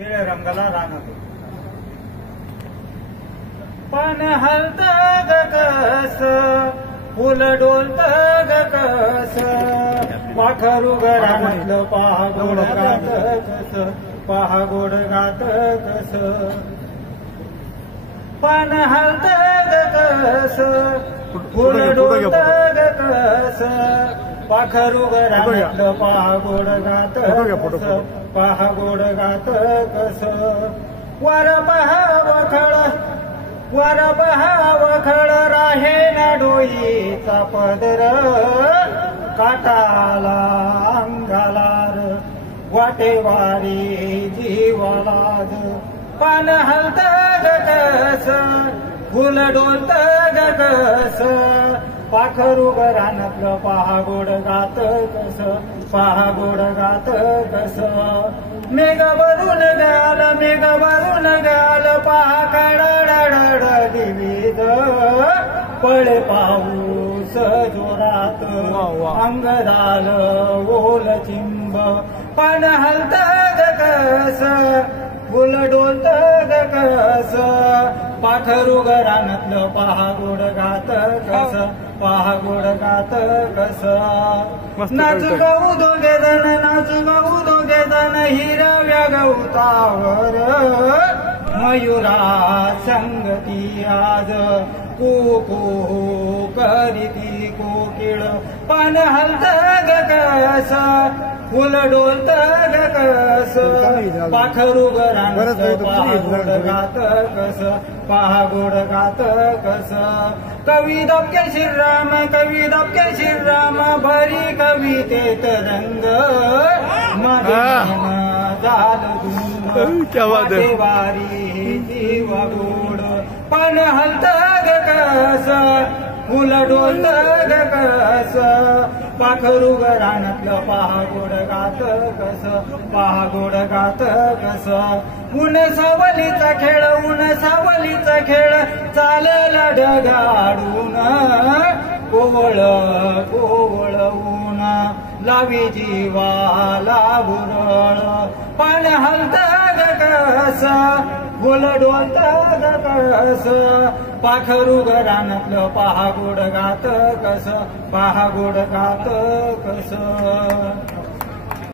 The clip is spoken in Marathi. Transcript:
निळ्या रंगाला रानात पान हलत ग कस फुल डोलत ग कस वाखरू घरातलं पहा गोड गात कस पहा गोड गात कस पान हलत ग कस फुल डोलत ग कस पाखरू घरातलं पहा गोड गात कस पहा गोड गात कस वर पहा वखळ राहे ना डोईचा पदर काटाला अंगालार वाटेवारी जीवालाज पान हलत ग कस फुल डोलत ग कस पाखरू घरातलं पहा गोड गात कस पहा गोड गात कस मेघ वरून गाल पहा कडड दिवीज पळे पाऊस जोरात अंगराल ओल चिंब पान हलत ग कस फुल डोलत ग कस पाखरू घरातलं पहा गोड गात कस पहा गोड गात कस नाचू गाऊ दोघे जण हिरव्या गवतावर मयुरा संगती आज को करीती कोकिळ पान हलत ग कस फुल डोलत ग कस पाखरू घरातलं पहा गोड गात कस पहा गोड गात कस कवी दबके श्रीराम भरी कवितेत रंग झाल वारी जीवा गोड पण हलत ग कस फुल डोलत ग कस पाखरू घरातलं पहा गोड गात कस पहा गोड गात कस ऊन सावलीचा खेळ चालला ढगाडून कोवळ ऊन लावी जीवाला बुरळ पान हलत ग कस फुल डोलत ग कस पाखरू घरातलं पहा गोड गात कस पहा गोड गात कस